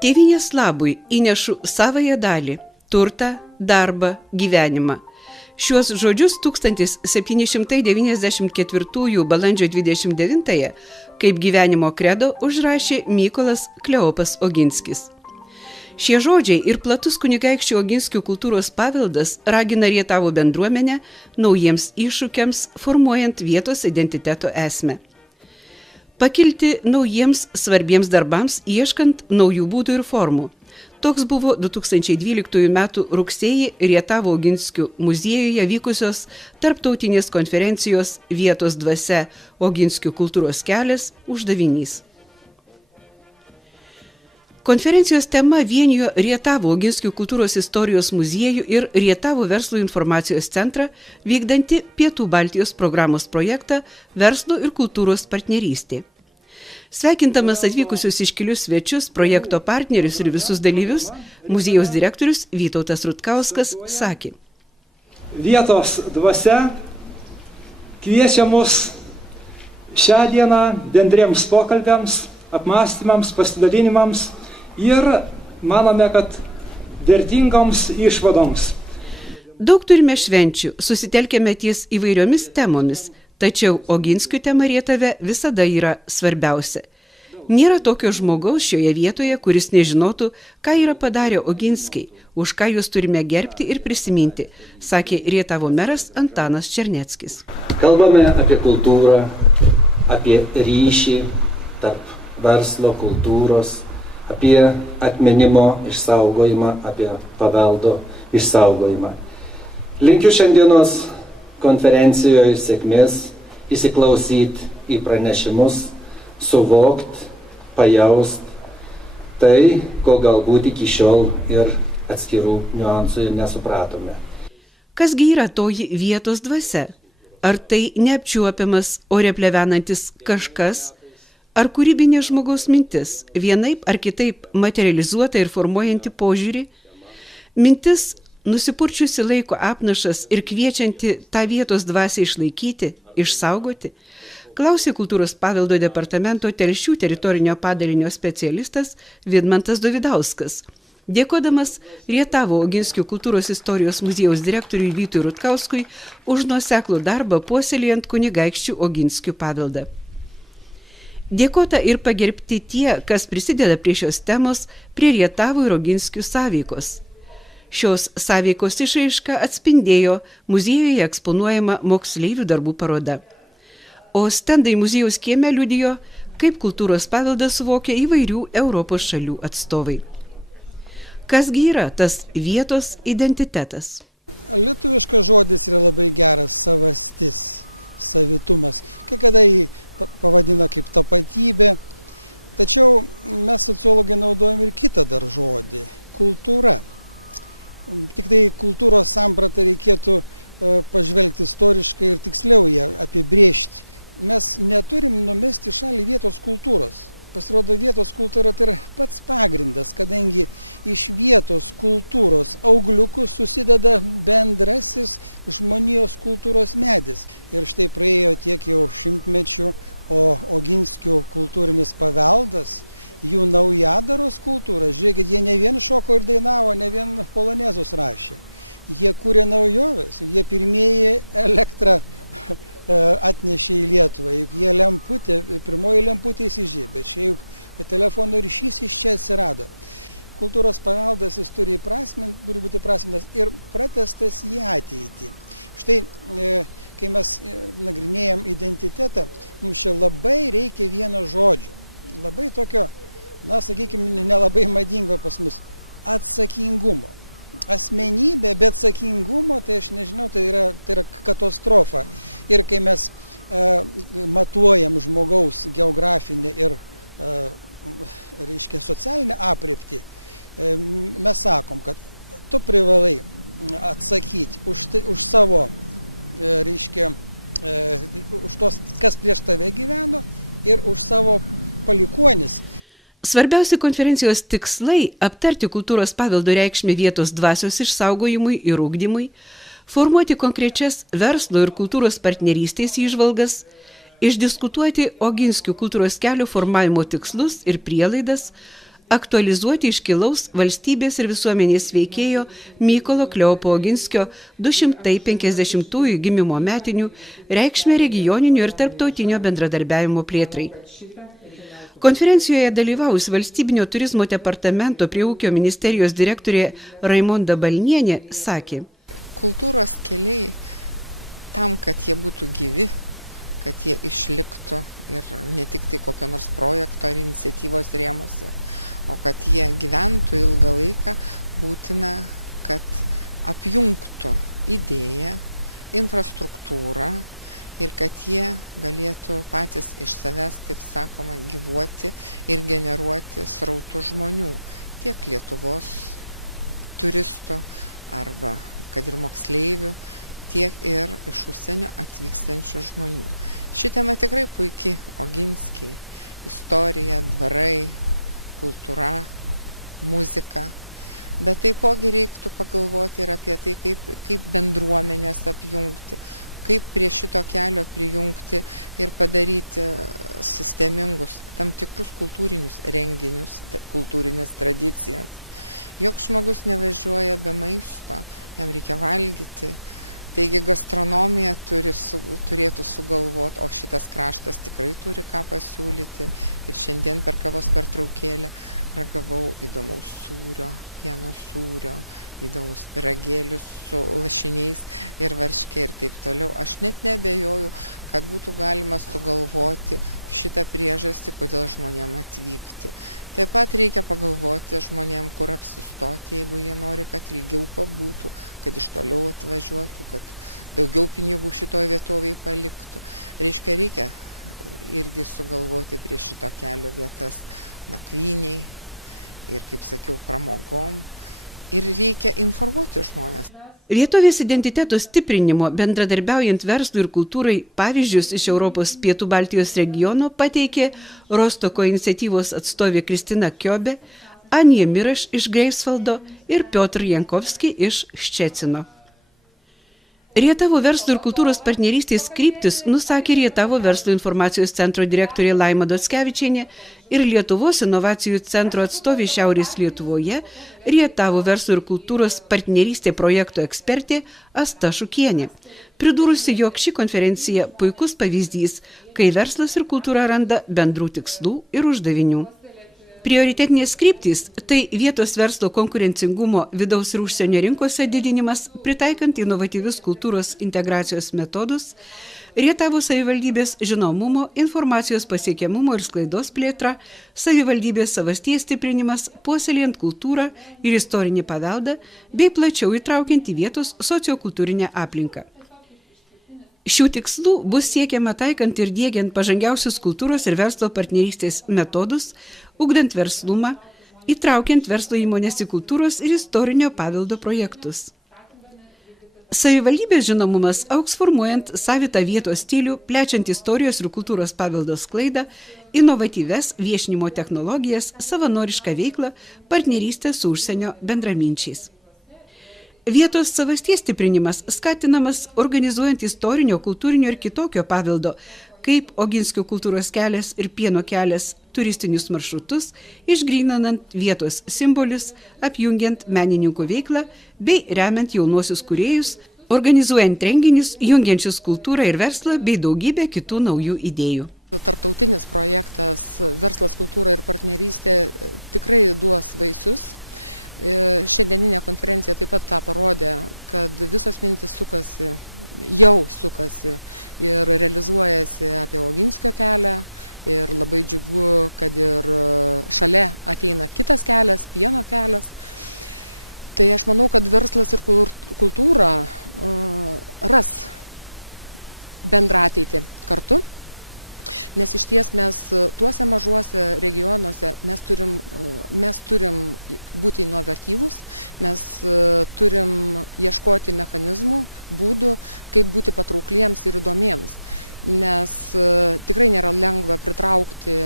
Tėvynės labui įnešu savąją dalį – turtą, darbą, gyvenimą. Šiuos žodžius 1794 balandžio 29-ąją kaip gyvenimo kredo užrašė Mykolas Kleopas Oginskis. Šie žodžiai ir platus kunigaikščių Oginskių kultūros paveldas ragina Rietavo bendruomenę naujiems iššūkiams, formuojant vietos identiteto esmę. Pakilti naujiems svarbiems darbams, ieškant naujų būdų ir formų. Toks buvo 2012 m. rugsėjį Rietavo Oginskių muziejuje vykusios tarptautinės konferencijos Vietos dvasia Oginskių kultūros kelias uždavinys. Konferencijos tema vienijo Rietavo Oginskių kultūros istorijos muziejų ir Rietavo verslo informacijos centrą vykdantį Pietų Baltijos programos projektą Verslo ir kultūros partnerystė. Sveikindamas atvykusius iškilius svečius, projekto partnerius ir visus dalyvius, muziejaus direktorius Vytautas Rutkauskas sakė: Vietos dvasia kviečia mus šią dieną bendriems pokalbiams, apmąstymams, pasidalinimams ir manome, kad vertingoms išvadoms. Daug turime švenčių, susitelkėme ties įvairiomis temomis, tačiau Oginskių tema Rietave visada yra svarbiausia. Nėra tokio žmogaus šioje vietoje, kuris nežinotų, ką yra padarę Oginskiai, už ką juos turime gerbti ir prisiminti, sakė Rietavo meras Antanas Černeckis. Kalbame apie kultūrą, apie ryšį tarp verslo, kultūros, apie atminimo išsaugojimą, apie paveldo išsaugojimą. Linkiu šiandienos konferencijoje sėkmės, įsiklausyti į pranešimus, suvokti, pajaust tai, ko galbūt iki šiol ir atskirų niuansų nesupratome. Kasgi yra toji vietos dvasia? Ar tai neapčiuopiamas, ore plevenantis kažkas? Ar kūrybinė žmogaus mintis, vienaip ar kitaip materializuota ir formuojanti požiūrį? Mintis nusipurčiusi laiko apnašas ir kviečianti tą vietos dvasią išlaikyti, išsaugoti, klausė kultūros paveldo departamento Telšių teritorinio padalinio specialistas Vidmantas Dovidauskas, dėkodamas Rietavo Oginskių kultūros istorijos muziejaus direktoriui Vytui Rutkauskui už nuoseklų darbą puoselėjant kunigaikščių Oginskių paveldą. Dėkota ir pagerbti tie, kas prisideda prie šios temos, prie Rietavo ir Oginskių sąveikos. Šios sąveikos išraišką atspindėjo muziejuje eksponuojama moksleivių darbų paroda. O stendai muziejaus kieme liudijo, kaip kultūros paveldą suvokia įvairių Europos šalių atstovai. Kasgi yra tas vietos identitetas? Lietuviškas žodis yra labai geras – savastis, savitumas. Kai kada jį pavadina kaip tapatybė. Tačiau mes sociologai naudojam ir kitą dar žodį – kultūra. Tik tai kultūros sampratą reikėtų pažvelgti istoriškai ir tiksliau ją apibrėžti. Mes neturim numesti šalį vietos kultūros. Pasirodo, vietos kultūra tai yra pats pagrindas, kadangi iš vietos kultūros augliukų susideda bendrasis žmonijos kultūros medis. Ir štai praėjo tiek jau šimtmečių, o Oginskių kultūrinis paveldas, jų naujadaros kultūra, žiūrėkit, jie ne vien šoko ir dainavo, ne vien polonezus rašė. Jie kūrė naujoves, jie pirmieji elektrą atnešė į Lietuvą, juk jie pirmoji lemputė įsižiebė, čia juk telefono ryšys iš čia atsirado. Kultūros paveldas jis turi būti įprasmintas ir pratęstas į ateitį. Štai, kai mes nagrinėjam identitetą, mums čia labai reikia vieno žodžio, labai tokio, sakykime, nelabai madingo pas mus – atsakingumo. Asmenybė be atsakingumo, tai aš nežinau, tai yra katastrofa. Ir kai mes matuojam žmogaus geografinę ir socialinę aprėptį, mes sakom, kad tu privalai atsakyti už savo, už tos, kas prieš tave gyveno ir už savo palikuonis. Svarbiausi konferencijos tikslai – aptarti kultūros paveldo reikšmę vietos dvasios išsaugojimui ir ugdymui, formuoti konkrečias verslo ir kultūros partnerystės įžvalgas, išdiskutuoti Oginskių kultūros kelio formavimo tikslus ir prielaidas, aktualizuoti iškilaus valstybės ir visuomenės veikėjo Mykolo Kleopo Oginskio 250-ųjų gimimo metinių reikšmę regioninio ir tarptautinio bendradarbiavimo plėtrai. Konferencijoje dalyvaus Valstybinio turizmo departamento prie ūkio ministerijos direktorė Raimonda Balnienė sakė: Kultūros keliai tam, kad jie būtų gyvi, kad jie išliktų ir ne tik tai kokio nors projekto ar iniciatyvos rėmuose, o kad jie gyventų ilgą laiką, būtina, kad apjungtų idėją, infrastruktūrą ir kad jie galėtų patys iš savęs, taip sakoma, gyvuoti ir generuoti srautų žmonių, tiek Lietuvos turistų arba kad ir moksleivių, tiek ir iš užsienio atvykstančių žmonių. Ši tema tikrai puikiai, Oginskiai, istorija, dvarai, kultūra, muzika, bet taipogi reiktų pagalvoti ir apie tai, kaip bendruomenės apjungti, kaip prie šito kelio prijungti ir padaryti sistemingus tam tikrus kultūrinius renginius, kultūrinės tradicijas. Joks žmogus nevažiuoja be maisto, jam reikia valgyti. Taigi gastronomija turėtų sugalvoti, o šitas kraštas tikrai turi ką pasiūlyti. Ir šiandien per kavos pertraukėlę ragavau įdomaus sūrio, pieno sūrio, įdomus pyragėlius su lašiniais ir varške ir taip toliau. Aš net neabejoju, kad būtų galima sugalvoti šitą priežastį, kodėl žmonėm atvykti. Taip pat reikia pagalvoti žmonėm, kur apsistoti, jeigu jie nori, kad ilgiau pabūtų, kad iš toliau atvažiuotų, kad daugiau pinigų šitoj vietovėje paliktų. Reikia irgi sugalvoti prie šito kelio vietas nakvyniai ir, kaip sakiau, pramogom. Ir reikia informuoti žmonės. Vietovės identiteto stiprinimo, bendradarbiaujant verslui ir kultūrai, pavyzdžius iš Europos Pietų Baltijos regiono pateikė Rostoko iniciatyvos atstovė Kristina Kiobė, Anija Miraš iš Greifsvaldo ir Piotr Jankovski iš Ščecino. Rietavo verslo ir kultūros partnerystės kryptis nusakė Rietavo verslo informacijos centro direktorė Laima Dockevičienė ir Lietuvos inovacijų centro atstovė Šiaurės Lietuvoje, Rietavo verslo ir kultūros partnerystė projekto ekspertė Asta Šukienė, pridūrusi, jog ši konferencija puikus pavyzdys, kai verslas ir kultūra randa bendrų tikslų ir uždavinių. Prioritetinės kryptys – tai vietos verslo konkurencingumo vidaus ir užsienio rinkose didinimas, pritaikant inovatyvius kultūros integracijos metodus, Rietavo savivaldybės žinomumo, informacijos pasiekiamumo ir sklaidos plėtra, savivaldybės savasties stiprinimas, puoselėjant kultūrą ir istorinį paveldą, bei plačiau įtraukiant į vietos sociokultūrinę aplinką. Šių tikslų bus siekiama taikant ir diegiant pažangiausius kultūros ir verslo partnerystės metodus, ugdant verslumą, įtraukiant verslo įmonės į kultūros ir istorinio paveldo projektus. Savivaldybės žinomumas augs formuojant savitą vietos stilių, plečiant istorijos ir kultūros paveldo sklaidą, inovatyves viešinimo technologijas, savanorišką veiklą, partnerystę su užsienio bendraminčiais. Vietos savasties stiprinimas skatinamas organizuojant istorinio, kultūrinio ir kitokio paveldo, kaip Oginskio kultūros kelias ir pieno kelias, turistinius maršrutus, išgryninant vietos simbolius, apjungiant menininkų veiklą bei remiant jaunuosius kūrėjus, organizuojant renginius, jungiančius kultūrą ir verslą bei daugybę kitų naujų idėjų. Tarptautinis projektas Verslas, kultūra ir partnerystė tikrai duos vaisius. Šiandieninė konferencija taip pat tą parodė, kad visos mintis jau sukasi ir realizuojasi apie Oginskio kelią ir labai džiugu, kad ir šalia ateina kitas kelias, pieno kelias. Tai aš manau, kad verslas ir kultūra ras bendrą ateitį kartu. Nes iš ties mes tuose mažuose regionuose mes turim būti inovatyvūs, mes turim ieškoti mechanizmų, būdų, kaip būti patraukliems ir įdomiems. Nes tikrai nėra lengva pritraukti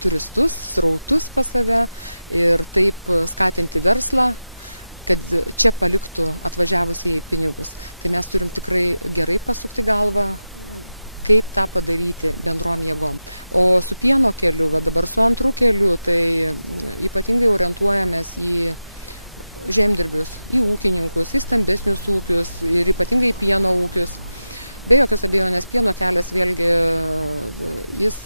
turistus, srautus pas save ir taip skatinti verslą, kad čia paliktų atvažiavusieji pinigus. Tai mes turim tikrai gerai pasukti galvą kaip tą padaryti bendrom jėgom. O su pieno keliu, va dabar su antru keliu, tai ypatingai orientuojamės į žemdirbius, į ūkininkus, į stambesnius ūkius ir ypatingai pieno ūkius. Be jokios abejonės pieno kelias vėlgi jis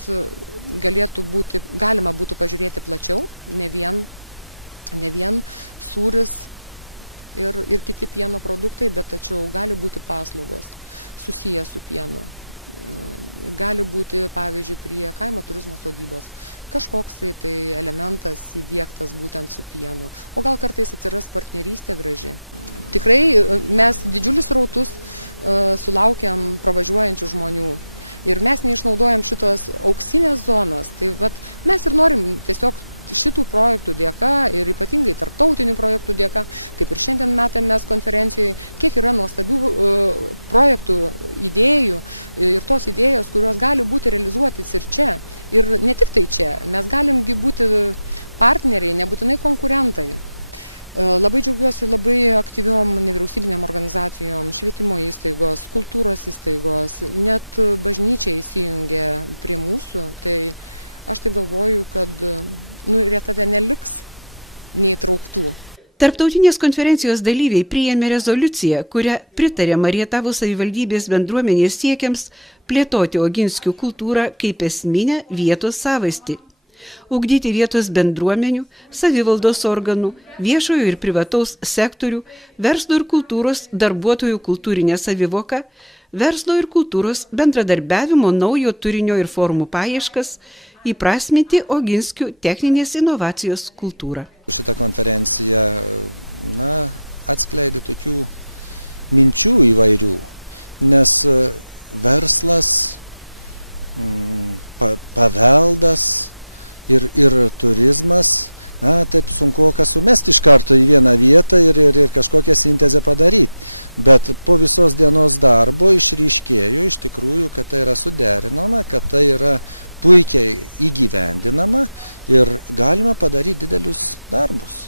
galima būtų pažiūrėti plačiau, ne vien sūris ir kiti pieno produktai, bet tačiau gali būti paslaugos susiję su pienu. Gali būti, pavyzdžiui, prie kaimo turizmo sodybos kažkoks tai elementas įdiegtas būtent su pienu. O gal kartais atsiras partnerystė graži. Tikrai mes didžiulius rautus sulaukiam pravažiuojančių žmonių. Ir mes neišnaudojam šitos auksinės zonos. Tai vat, mes ir norim tiesiog šitų projektų dėka ir ypatingai tarptautinių projektų dėka, kaip ir šiandien matėme konferencijoje, kiek yra nuostabių projektų, idėjų ir tos idėjos, kurios gali būti realizuotis ir čia. Ir ne tik tai čia, mes galimgi būti partneriai, nebūtinai konkurentai. Labai džiaugiuosi labai aktyviom nevyriausybinėm organizacijom, švietimo įstaigos, kultūros įstaigos, net bažnyčia įsijungė prie mūsų. Tai aš taip galvoju, kad Rietave neliks neįtrauktų. Tarptautinės konferencijos dalyviai priėmė rezoliuciją, kuria pritarė Rietavos savivaldybės bendruomenės siekiams plėtoti Oginskių kultūrą kaip esminę vietos savastį. Ugdyti vietos bendruomenių, savivaldos organų, viešojo ir privataus sektorių, verslo ir kultūros darbuotojų kultūrinę savivoką, verslo ir kultūros bendradarbiavimo naujo turinio ir formų paieškas, įprasminti Oginskių techninės inovacijos kultūrą. Šita konferencija atskleidė tokių minčių įvairių, nes verslas, paveldas ir turizmas, taip sunku sumesti iš karto į vieną vietą ir kažkokią sintezę padaryti. Bet po visos dienos darbo išryškėjo iš tikrųjų, kad tai yra suderinama, kad tai yra puikiai įgyvendinama ir galima padaryti didelius darbus.